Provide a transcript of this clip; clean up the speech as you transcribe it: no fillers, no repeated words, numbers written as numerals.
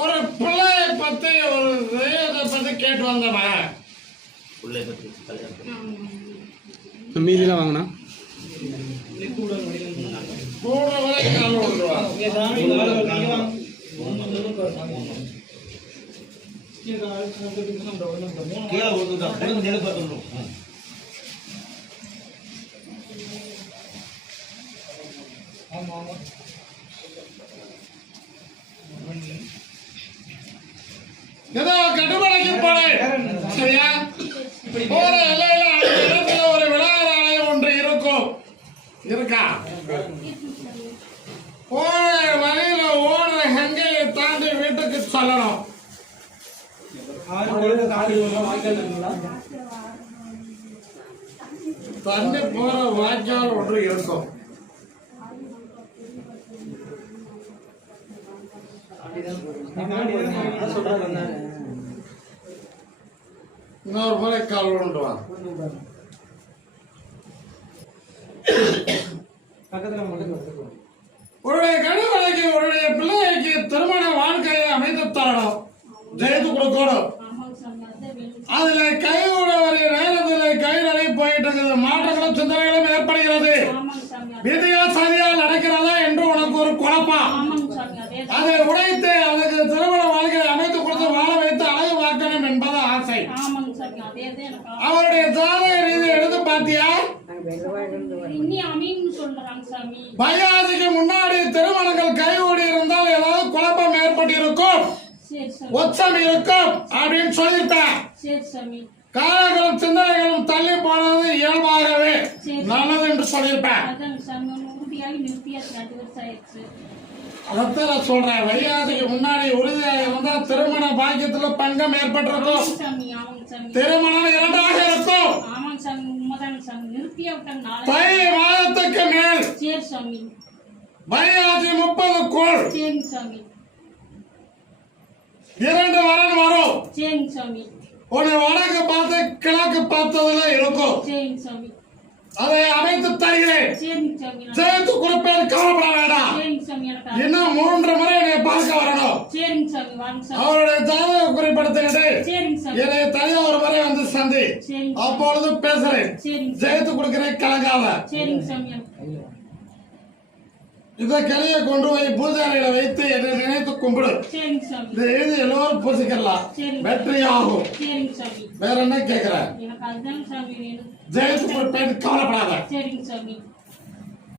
ஒரு பிள்ளைய பத்தி ஒரு தெய்வத்தை பத்தி கேட்டு வந்தமா பிள்ளை பத்தி மீதிலாம் வாங்கினா கூட வரை கால் விடுவா கீழே விழுந்துட்டோம் ஏதோ கட்டுமலைக்கு போனேன் சரியா போற எல்லையில அந்த இடத்துல ஒரு விநாயகர் ஆலயம் ஒன்று இருக்கும் இருக்கா போற வழியில ஓடுற கங்கையை தாண்டி வீட்டுக்கு சொல்லணும் தண்ணி போற வாய்க்கால் ஒன்று இருக்கும் இன்னொரு முறை கால் கொண்டுவான் உன்னுடைய கணவனுக்கு உன்னுடைய பிள்ளைக்கு திருமண வாழ்க்கையை அமைத்து தரணும் ஜெயித்து கொடுக்கணும் அதுல கைவிடவரை நேரத்தில் கைநடை போயிட்டு இருக்குது மாற்றங்களும் சிந்தனைகளும் ஏற்படுகிறது விதியா சரியா நடக்கிறதா என்று உனக்கு ஒரு குழப்பம் அதை உடைத்து அதுக்கு திருமண வாழ்க்கையை அமைத்து கொடுத்து வாழ வைத்து அழகு பார்க்கணும் என்பது ஆசை அவருடைய ஜாதக ரீதி எடுத்து பார்த்தியா பையாசிக்கு முன்னாடி திருமணங்கள் கைகூடி இருந்தால் ஏதாவது குழப்பம் ஏற்பட்டிருக்கும் உச்சம் இருக்கும் அப்படின்னு சொல்லிட்டேன் காலங்களும் சிந்தனைகளும் தள்ளி போனது இயல்பாகவே நல்லது என்று சொல்லியிருப்பேன் அதான் சொல்றேன் வையாசிக்கு முன்னாடி உறுதியாக இருந்தா திருமண பாக்கியத்துல பங்கம் ஏற்பட்டிருக்கும் திருமணம் இரண்டாக இருக்கும் தை மாதத்துக்கு மேல் வையாசி 30க்குள் 2 வரன் வரும் உன்னை வடக்கு பார்த்து கிழக்கு பார்த்ததுல இருக்கும் அதை அமைத்து தருகிறேன் சேர்த்து கொடுப்பேன் கவலைப்பட வேண்டாம் இன்னும் 3 முறை என்னை பார்க்க வரணும் அவருடைய ஜாதக குறிப்பிடுத்துக்கிட்டு என்னை தனியா ஒரு முறை வந்து சந்தி அப்பொழுது பேசுறேன் சேர்த்து கொடுக்கிறேன் கலங்காத இதை கிளைய கொண்டு போய் பூஜாரியில வைத்து என்னை நினைத்து கும்பிடு இதை எழுதி எல்லோரும் பூசிக்கலாம் வெற்றி ஆகும் வேற என்ன கேட்கிற ஜெயித்து கொடுப்பேன் கவலைப்படாத